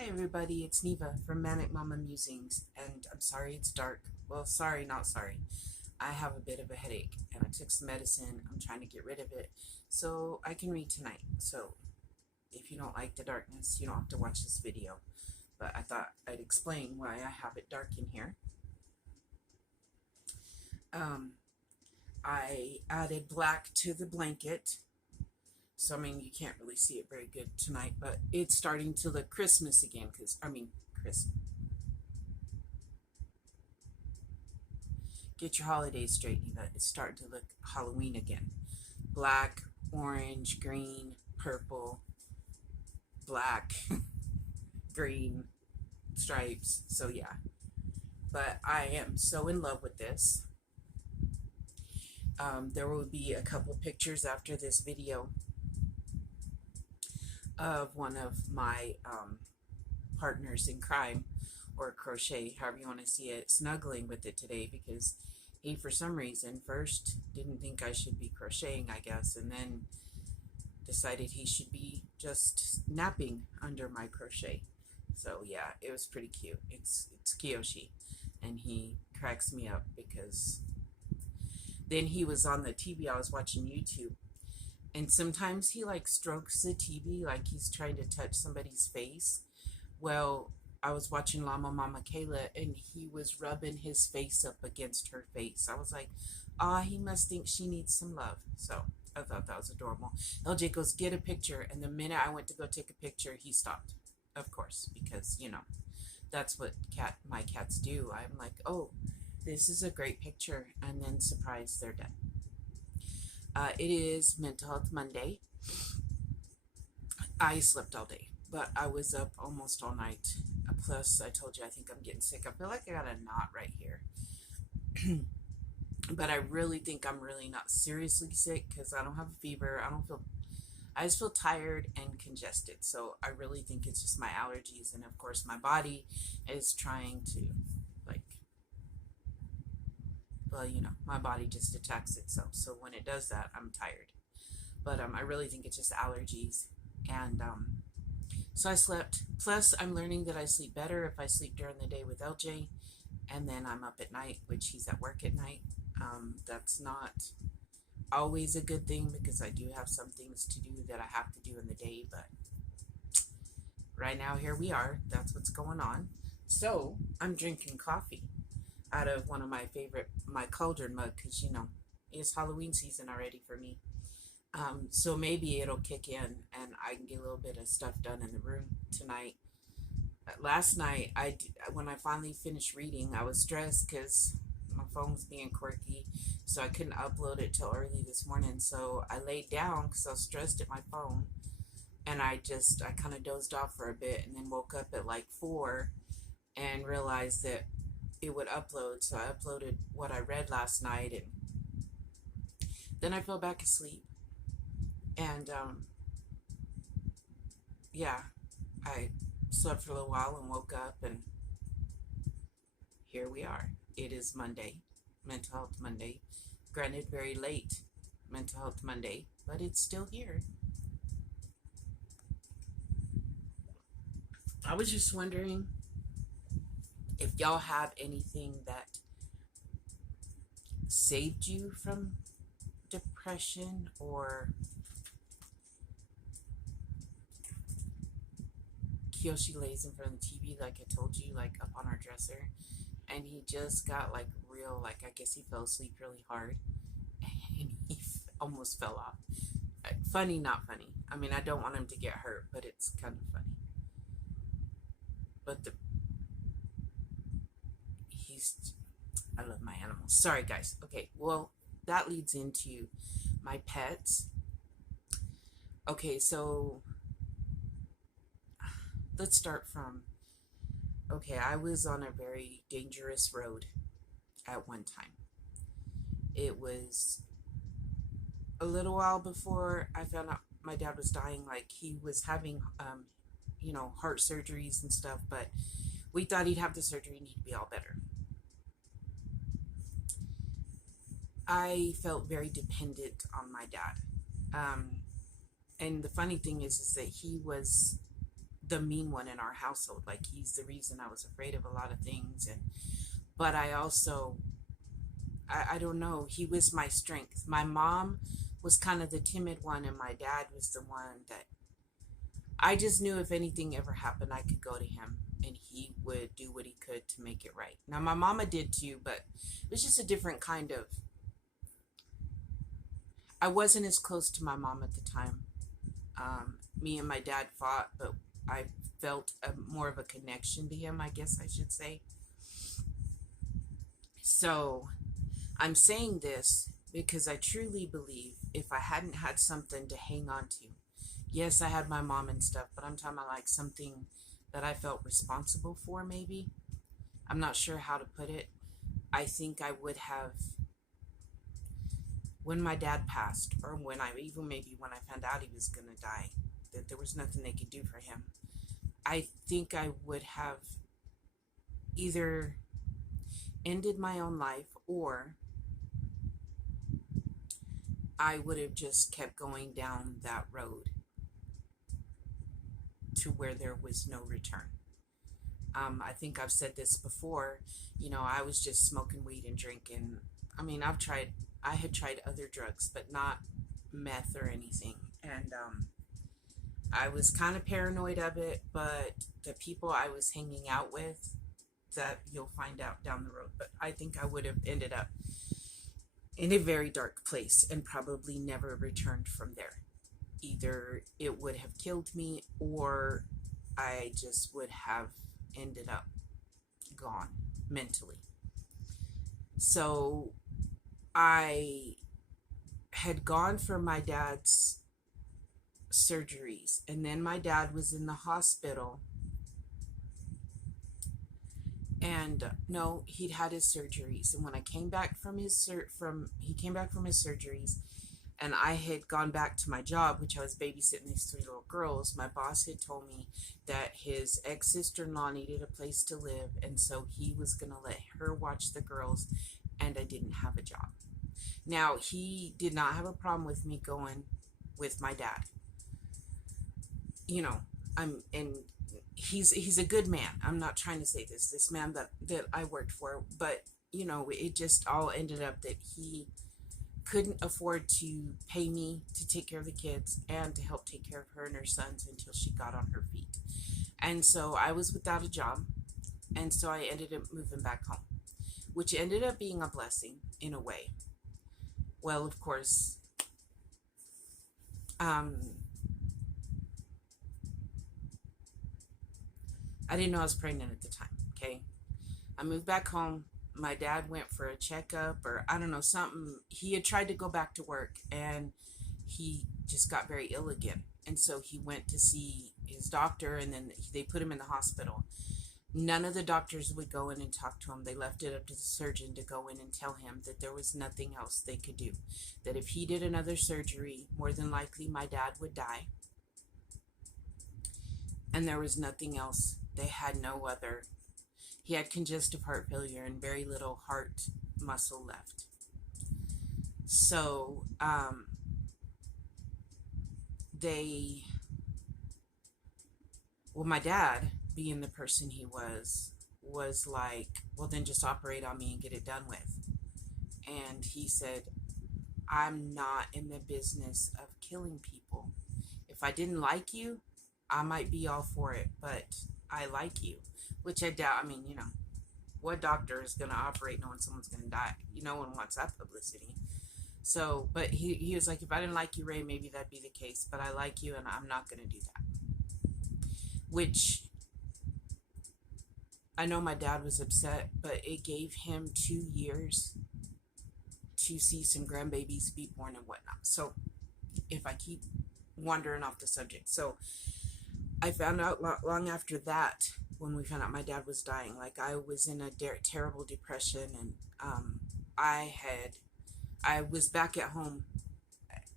Hi everybody, it's Neva from Manic Mama Musings, and I'm sorry it's dark. Well, sorry, not sorry. I have a bit of a headache, and I took some medicine. I'm trying to get rid of it so I can read tonight. So if you don't like the darkness, you don't have to watch this video. But I thought I'd explain why I have it dark in here. Um, I added black to the blanket. So, I mean, you can't really see it very good tonight, but it's starting to look Christmas again Christmas. Get your holidays straight, Eva. It's starting to look Halloween again. Black, orange, green, purple, black, green stripes. So, yeah. But I am so in love with this. There will be a couple pictures after this video of one of my partners in crime or crochet, however you want to see it, snuggling with it today because he, for some reason, first didn't think I should be crocheting, I guess, and then decided he should be just napping under my crochet. So yeah, it was pretty cute. It's Kiyoshi, and he cracks me up because then he was on the TV. I was watching YouTube, and sometimes he like strokes the TV like he's trying to touch somebody's face. Well, I was watching Llama Mama Kayla, and he was rubbing his face up against her face. I was like, ah, he must think she needs some love. So I thought that was adorable. LJ goes, get a picture. And the minute I went to go take a picture, he stopped. Of course, because, that's what my cats do. I'm like, oh, this is a great picture. And then surprise, they're dead. It is Mental Health Monday. I slept all day, but I was up almost all night. Plus, I told you I think I'm getting sick. I feel like I got a knot right here. But I really think I'm really not seriously sick because I don't have a fever. I just feel tired and congested. So I really think it's just my allergies. And of course, my body is trying to, like, well, my body just attacks itself. So when it does that, I'm tired. But I really think it's just allergies. And so I slept. Plus, I'm learning that I sleep better if I sleep during the day with LJ. And then I'm up at night, which he's at work at night. That's not always a good thing because I do have some things to do that I have to do in the day. But right now, here we are. That's what's going on. So I'm drinking coffee out of one of my cauldron mug because, it's Halloween season already for me. So maybe it'll kick in and I can get a little bit of stuff done in the room tonight. Last night, when I finally finished reading, I was stressed because my phone was being quirky, so I couldn't upload it till early this morning. So I laid down because I was stressed at my phone, and I kind of dozed off for a bit, and then woke up at like 4 and realized that it would upload. So I uploaded what I read last night, and then I fell back asleep. And yeah, I slept for a little while and woke up, and here we are. It is Monday, Mental Health Monday. Granted, very late Mental Health Monday, but it's still here. I was just wondering if y'all have anything that saved you from depression, or Kiyoshi lays in front of the TV, like I told you, like up on our dresser, and he just got like real, like I guess he fell asleep really hard, and he almost fell off. Funny, not funny. I mean, I don't want him to get hurt, but it's kind of funny. But he's, I love my animals. Sorry, guys. Okay, well, that leads into my pets. Okay, so let's start from, okay, I was on a very dangerous road at one time. It was a little while before I found out my dad was dying. Like, he was having, heart surgeries and stuff, but we thought he'd have the surgery and he'd be all better. I felt very dependent on my dad. And the funny thing is that he was the mean one in our household. Like, he's the reason I was afraid of a lot of things. And but I also, I don't know, he was my strength. My mom was kind of the timid one, and my dad was the one that I just knew if anything ever happened, I could go to him and he would do what he could to make it right. Now, my mama did too, but it was just a different kind of. I wasn't as close to my mom at the time. Me and my dad fought, but I felt more of a connection to him, I guess I should say. So I'm saying this because I truly believe if I hadn't had something to hang on to, yes, I had my mom and stuff, but I'm talking about like something that I felt responsible for, maybe. I'm not sure how to put it. I think I would have, when my dad passed, or when I, even maybe when I found out he was going to die, that there was nothing they could do for him, I think I would have either ended my own life, or I would have just kept going down that road to where there was no return. I think I've said this before. I was just smoking weed and drinking. I mean, I had tried other drugs, but not meth or anything. And I was kind of paranoid of it, but the people I was hanging out with, that you'll find out down the road. But I think I would have ended up in a very dark place and probably never returned from there. Either it would have killed me, or I just would have ended up gone mentally. So I had gone for my dad's surgeries, and then my dad was in the hospital. And no, he'd had his surgeries, and when I came back from he came back from his surgeries, and I had gone back to my job, which I was babysitting these 3 little girls. My boss had told me that his ex-sister-in-law needed a place to live, and so he was going to let her watch the girls, and I didn't have a job. Now, he did not have a problem with me going with my dad. And he's a good man. I'm not trying to say this man that I worked for, but it just all ended up that he couldn't afford to pay me to take care of the kids and to help take care of her and her sons until she got on her feet. And so I was without a job, and so I ended up moving back home, which ended up being a blessing in a way. Well, of course, I didn't know I was pregnant at the time, okay? I moved back home. My dad went for a checkup, or I don't know, something. He had tried to go back to work, and he just got very ill again. And so he went to see his doctor, and then they put him in the hospital. None of the doctors would go in and talk to him. They left it up to the surgeon to go in and tell him that there was nothing else they could do. That if he did another surgery, more than likely my dad would die. And there was nothing else. They had no other. He had congestive heart failure and very little heart muscle left. So, my dad, being the person he was like, well, then just operate on me and get it done with. And he said, I'm not in the business of killing people. If I didn't like you, I might be all for it, but I like you, which I doubt. I mean, what doctor is going to operate knowing someone's going to die? No one wants that publicity. So, but he was like, if I didn't like you, Ray, maybe that'd be the case, but I like you and I'm not going to do that. Which, I know my dad was upset, but it gave him 2 years to see some grandbabies be born and whatnot. So, if I keep wandering off the subject. So, I found out long after that, when we found out my dad was dying, like I was in a terrible depression, and I was back at home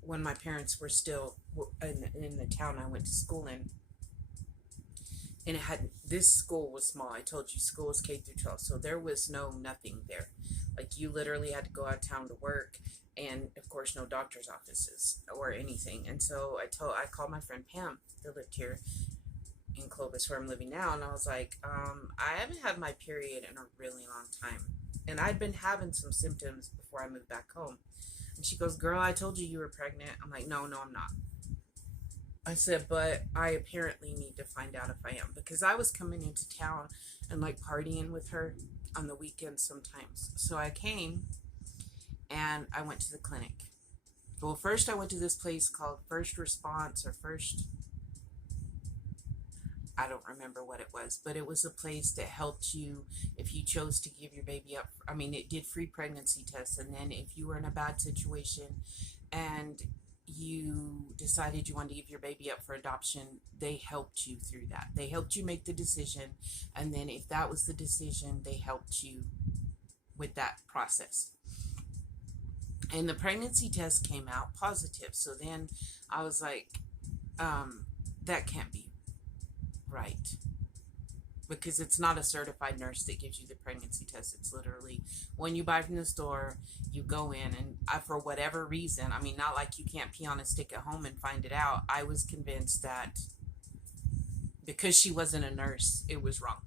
when my parents were still in the town I went to school in. And this school was small. I told you, school was K through 12. So there was nothing there. Like, you literally had to go out of town to work, and of course no doctor's offices or anything. And so I called my friend Pam that lived here, in Clovis where I'm living now, and I was like, I haven't had my period in a really long time. And I'd been having some symptoms before I moved back home. And she goes, girl, I told you you were pregnant. I'm like, no, I'm not. I said, but I apparently need to find out if I am, because I was coming into town and like partying with her on the weekends sometimes. So I came and I went to the clinic. Well, first I went to this place called First Response or First, I don't remember what it was, but it was a place that helped you if you chose to give your baby up. I mean, it did free pregnancy tests. And then if you were in a bad situation and you decided you wanted to give your baby up for adoption, they helped you through that. They helped you make the decision. And then if that was the decision, they helped you with that process. And the pregnancy test came out positive. So then I was like, that can't be right, because it's not a certified nurse that gives you the pregnancy test. It's literally when you buy from the store, you go in, and for whatever reason, I mean, not like you can't pee on a stick at home and find it out. I was convinced that because she wasn't a nurse, it was wrong.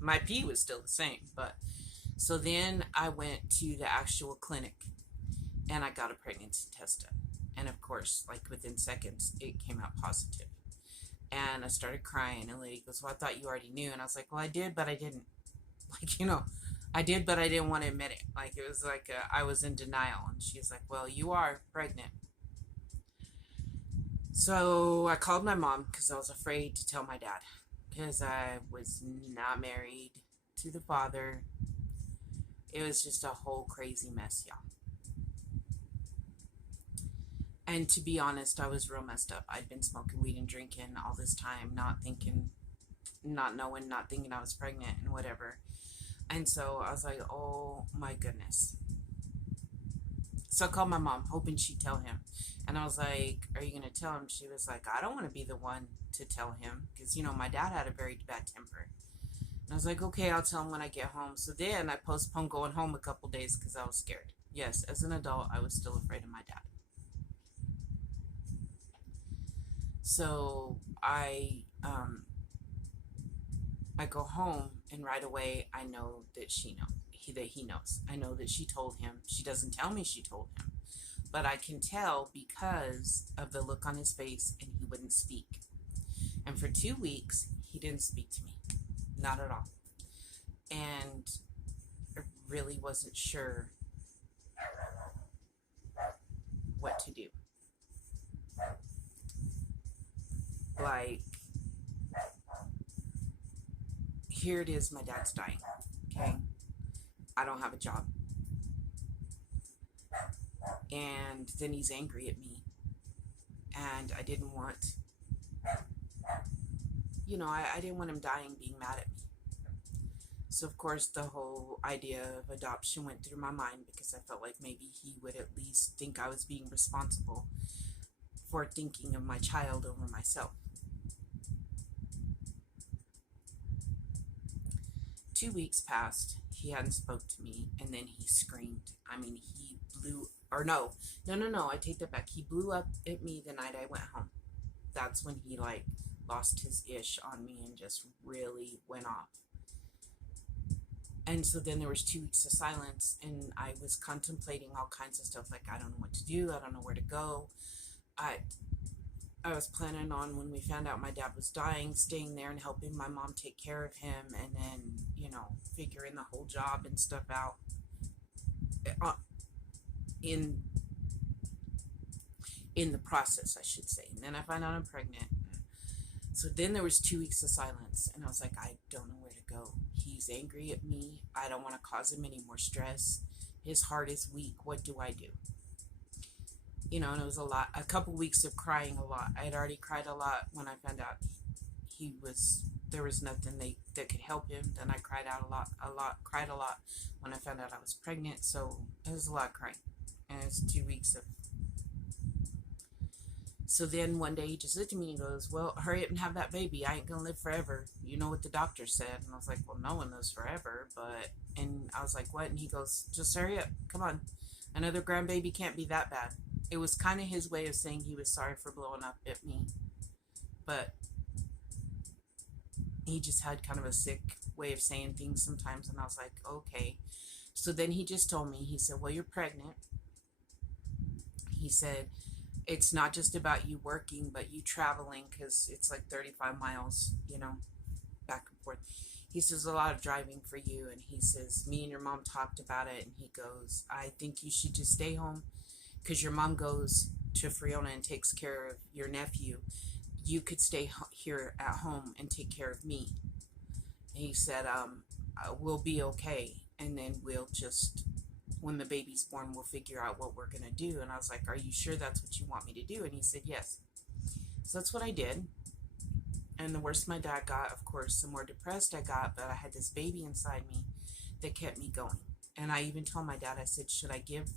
My pee was still the same, but so then I went to the actual clinic and I got a pregnancy test done. And of course, like within seconds, it came out positive. And I started crying, and the lady goes, well, I thought you already knew. And I was like, well, I did, but I didn't. Like, I did, but I didn't want to admit it. Like, it was like I was in denial. And she's like, well, you are pregnant. So I called my mom because I was afraid to tell my dad, because I was not married to the father. It was just a whole crazy mess, y'all. And to be honest, I was real messed up. I'd been smoking weed and drinking all this time, not thinking, not knowing, not thinking I was pregnant and whatever. And so I was like, oh my goodness. So I called my mom, hoping she'd tell him. And I was like, are you going to tell him? She was like, I don't want to be the one to tell him, because, my dad had a very bad temper. And I was like, okay, I'll tell him when I get home. So then I postponed going home a couple days because I was scared. Yes, as an adult, I was still afraid of my dad. So I go home, and right away I know that he knows. I know that she told him. She doesn't tell me she told him, but I can tell because of the look on his face, and he wouldn't speak. And for 2 weeks, he didn't speak to me, not at all. And I really wasn't sure what to do. Like, here it is, my dad's dying, okay? I don't have a job. And then he's angry at me. And I didn't want, I didn't want him dying being mad at me. So, of course, the whole idea of adoption went through my mind, because I felt like maybe he would at least think I was being responsible for thinking of my child over myself. 2 weeks passed. He hadn't spoke to me, and then he screamed. I mean, he blew, or no, I take that back. He blew up at me the night I went home. That's when he lost his ish on me and just really went off. And so then there was 2 weeks of silence, and I was contemplating all kinds of stuff. Like, I don't know what to do. I don't know where to go. I was planning on, when we found out my dad was dying, staying there and helping my mom take care of him, and then, figuring the whole job and stuff out in the process, I should say. And then I find out I'm pregnant. So then there was 2 weeks of silence, and I was like, I don't know where to go. He's angry at me. I don't want to cause him any more stress. His heart is weak. What do I do? And it was a couple weeks of crying a lot. I had already cried a lot when I found out there was nothing that could help him. Then I cried out cried a lot when I found out I was pregnant. So it was a lot of crying. And it was 2 weeks of. So then one day he just looked at me and goes, well, hurry up and have that baby. I ain't going to live forever. You know what the doctor said. And I was like, well, no one lives forever. And I was like, what? And he goes, just hurry up. Come on. Another grandbaby can't be that bad. It was kind of his way of saying he was sorry for blowing up at me. But He just had kind of a sick way of saying things sometimes, and I was like, okay. So then he just told me, he said, well, you're pregnant. He said, it's not just about you working, but you traveling, because it's like 35 miles, back and forth. He says, a lot of driving for you. And he says, me and your mom talked about it. And he goes, I think you should just stay home, because your mom goes to Friona and takes care of your nephew. You could stay here at home and take care of me. And he said, we'll be okay. And then we'll just, when the baby's born, we'll figure out what we're going to do. And I was like, are you sure that's what you want me to do? And he said, yes. So that's what I did. And the worse my dad got, of course, the more depressed I got. But I had this baby inside me that kept me going. And I even told my dad, I said, should I give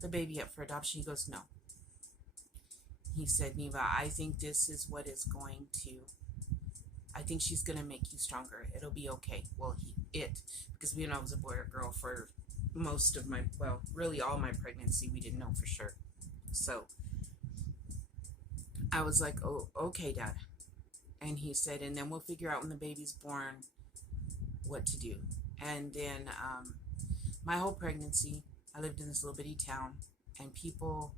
the baby up for adoption? He goes, no. He said, Neva, I think this is what is going to, I think she's going to make you stronger. It'll be okay. Well, because we didn't know I was a boy or girl for most of my, well, really all my pregnancy. We didn't know for sure. So I was like, oh, okay, Dad. And he said, and then we'll figure out when the baby's born what to do. And then my whole pregnancy, I lived in this little bitty town, and people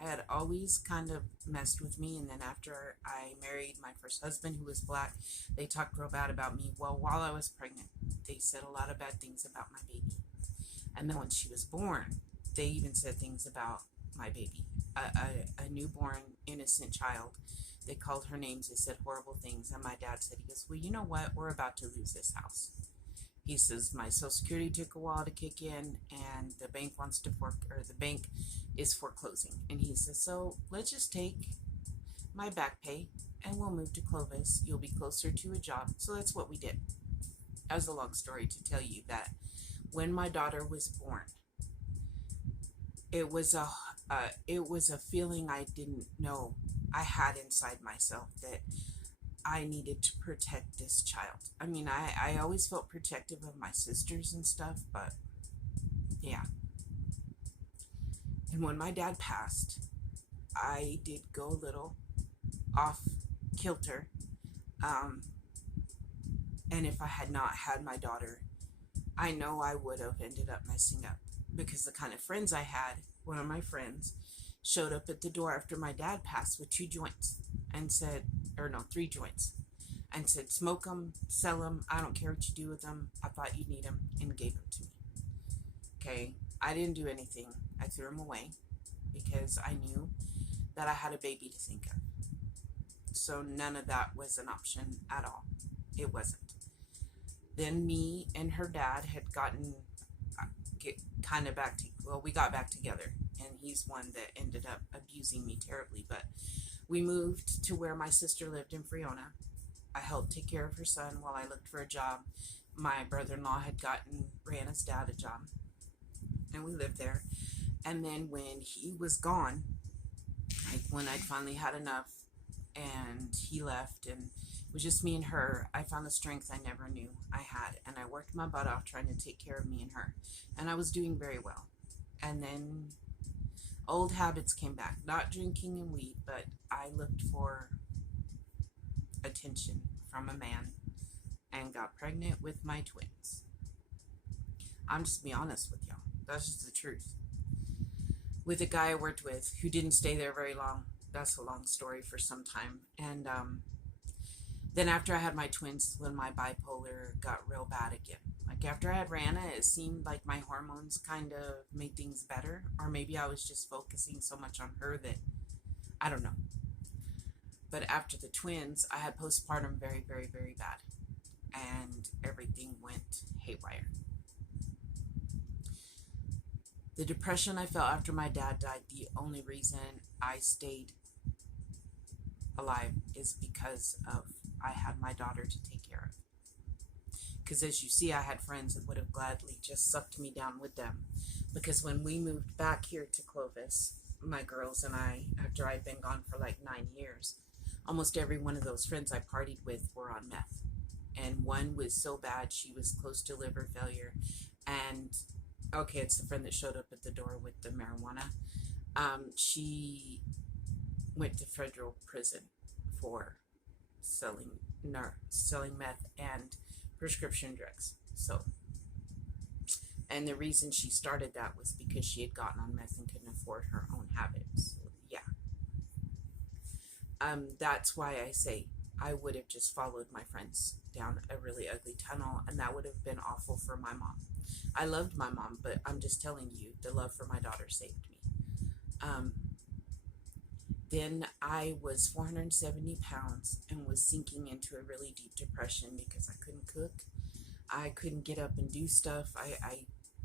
had always kind of messed with me. And then after I married my first husband, who was black, they talked real bad about me. Well, while I was pregnant, they said a lot of bad things about my baby. And then when she was born, they even said things about my baby, a newborn, innocent child. They called her names. They said horrible things. And my dad said, he goes, well, you know what? We're about to lose this house. He says, my Social Security took a while to kick in, and the bank the bank is foreclosing. And he says, so let's just take my back pay and we'll move to Clovis. You'll be closer to a job. So that's what we did. That was a long story to tell you that when my daughter was born, it was a feeling I didn't know I had inside myself, that I needed to protect this child. I mean, I always felt protective of my sisters and stuff, but yeah. And when my dad passed, I did go a little off kilter. And if I had not had my daughter, I know I would have ended up messing up, because the kind of friends I had, one of my friends showed up at the door after my dad passed with 2 joints and said, or no, 3 joints, and said, smoke them, sell them, I don't care what you do with them, I thought you'd need them, and gave them to me. Okay, I didn't do anything. I threw them away because I knew that I had a baby to think of. So none of that was an option at all. It wasn't. Then me and her dad had gotten we got back together, and he's one that ended up abusing me terribly. But we moved to where my sister lived in Friona. I helped take care of her son while I looked for a job. My brother-in-law had gotten Rihanna's dad a job, and we lived there. And then when he was gone, when I'd finally had enough and he left and it was just me and her, I found the strength I never knew I had, and I worked my butt off trying to take care of me and her, and I was doing very well. And then old habits came back, not drinking and weed, but I looked for attention from a man and got pregnant with my twins. I'm just being honest with y'all. That's just the truth. With a guy I worked with who didn't stay there very long. That's a long story for some time. And then after I had my twins, when my bipolar got real bad again. Like after I had Rihanna, it seemed like my hormones kind of made things better. Or maybe I was just focusing so much on her that, I don't know. But after the twins, I had postpartum very, very, very bad. And everything went haywire. The depression I felt after my dad died, the only reason I stayed alive is because of I had my daughter to take care of. Because as you see, I had friends that would have gladly just sucked me down with them. Because when we moved back here to Clovis, my girls and I, after I'd been gone for like 9 years, almost every one of those friends I partied with were on meth. And one was so bad, she was close to liver failure. And okay, it's the friend that showed up at the door with the marijuana. She went to federal prison for selling selling meth and prescription drugs. So, and the reason she started that was because she had gotten on meth and couldn't afford her own habits. So, yeah. That's why I say I would have just followed my friends down a really ugly tunnel, and that would have been awful for my mom. I loved my mom, but I'm just telling you, the love for my daughter saved me. Um, then I was 470 pounds and was sinking into a really deep depression because I couldn't cook. I couldn't get up and do stuff.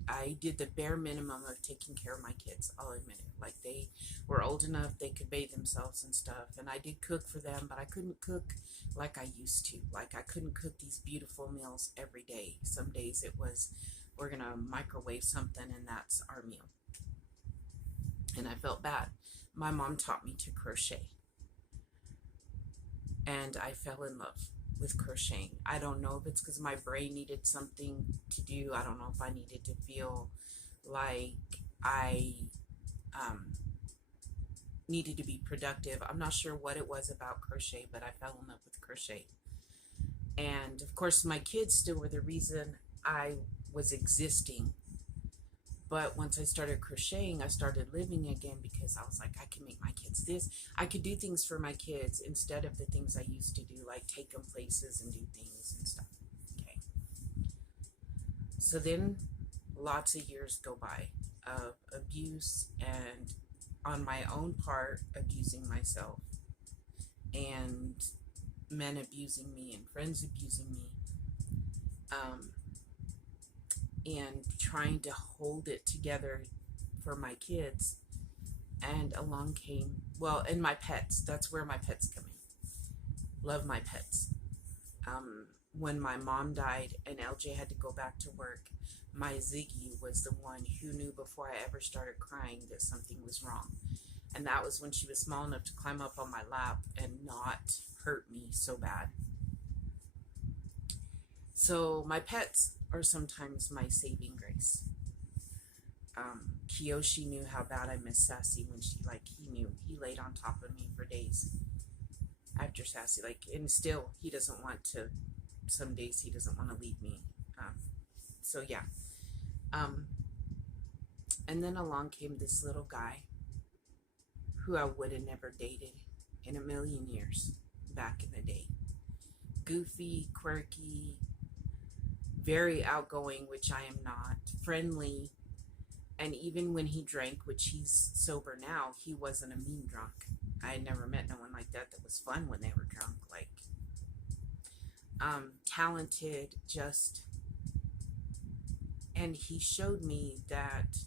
I did the bare minimum of taking care of my kids. I'll admit it. Like, they were old enough, they could bathe themselves and stuff. And I did cook for them, but I couldn't cook like I used to. Like, I couldn't cook these beautiful meals every day. Some days it was, we're going to microwave something and that's our meal. And I felt bad. My mom taught me to crochet. And I fell in love with crocheting. I don't know if it's because my brain needed something to do. I don't know if I needed to feel like I needed to be productive. I'm not sure what it was about crochet, but I fell in love with crochet. And of course, my kids still were the reason I was existing. But once I started crocheting, I started living again because I was like, I can make my kids this. I could do things for my kids instead of the things I used to do, like take them places and do things and stuff. Okay. So then lots of years go by of abuse and on my own part, abusing myself and men abusing me and friends abusing me. And trying to hold it together for my kids. And along came, well, and my pets. That's where my pets come in. Love my pets. When my mom died and LJ had to go back to work, my Ziggy was the one who knew before I ever started crying that something was wrong. And that was when she was small enough to climb up on my lap and not hurt me so bad. So my pets are sometimes my saving grace. Kiyoshi knew how bad I missed Sassy when he knew. He laid on top of me for days after Sassy. And still, he doesn't want to, some days he doesn't want to leave me. So yeah. And then along came this little guy who I would have never dated in a million years back in the day. Goofy, quirky, very outgoing, which I am not, friendly, and even when he drank, which he's sober now, he wasn't a mean drunk. I had never met no one like that was fun when they were drunk. Talented, and he showed me that,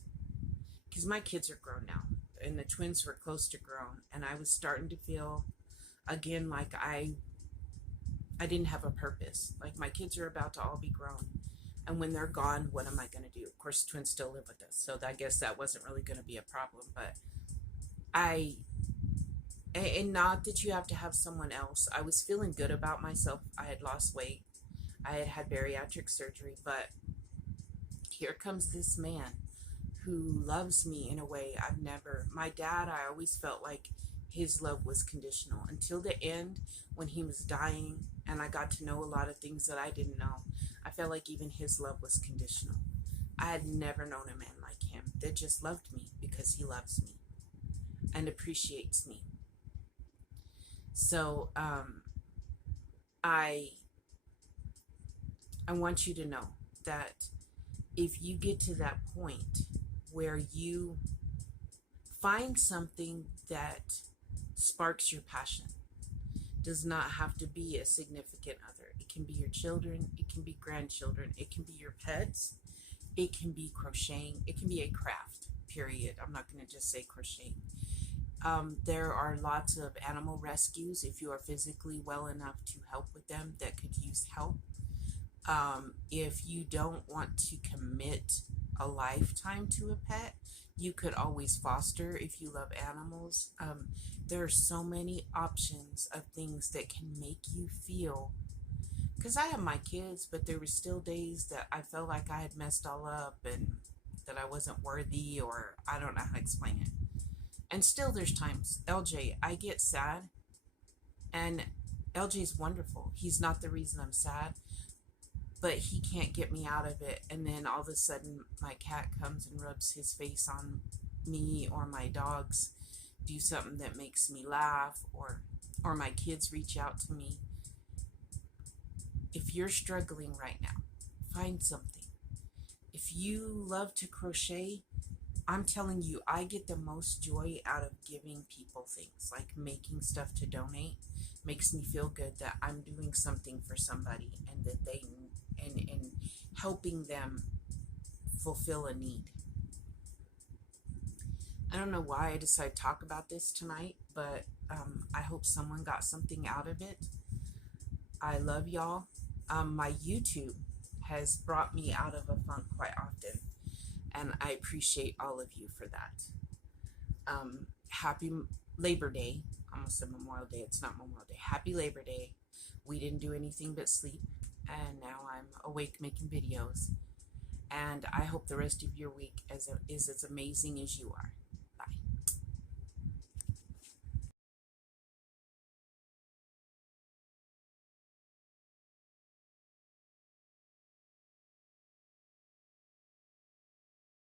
because my kids are grown now, and the twins were close to grown, and I was starting to feel, again, like I didn't have a purpose. Like, my kids are about to all be grown. And when they're gone, what am I going to do? Of course, twins still live with us. So I guess that wasn't really going to be a problem. But and not that you have to have someone else. I was feeling good about myself. I had lost weight. I had had bariatric surgery. But here comes this man who loves me in a way I've never. My dad, I always felt like his love was conditional until the end when he was dying and I got to know a lot of things that I didn't know. I felt like even his love was conditional. I had never known a man like him that just loved me because he loves me and appreciates me. So I want you to know that if you get to that point where you find something that sparks your passion, does not have to be a significant other. It can be your children, it can be grandchildren, it can be your pets, it can be crocheting, it can be a craft, period. I'm not going to just say crocheting. There are lots of animal rescues if you are physically well enough to help with them that could use help. If you don't want to commit a lifetime to a pet, you could always foster if you love animals. There are so many options of things that can make you feel, because I have my kids, but there were still days that I felt like I had messed all up and that I wasn't worthy, or I don't know how to explain it. And still there's times, LJ, I get sad, and LJ's wonderful. He's not the reason I'm sad, but he can't get me out of it. And then all of a sudden, my cat comes and rubs his face on me, or my dogs do something that makes me laugh, or my kids reach out to me. If you're struggling right now, find something. If you love to crochet, I'm telling you, I get the most joy out of giving people things, like making stuff to donate. Makes me feel good that I'm doing something for somebody, and that they and helping them fulfill a need. I don't know why I decided to talk about this tonight, but I hope someone got something out of it. I love y'all. My YouTube has brought me out of a funk quite often, and I appreciate all of you for that. Happy Labor Day. Almost said Memorial Day. It's not Memorial Day. Happy Labor Day. We didn't do anything but sleep, and now I'm awake making videos. And I hope the rest of your week is as amazing as you are.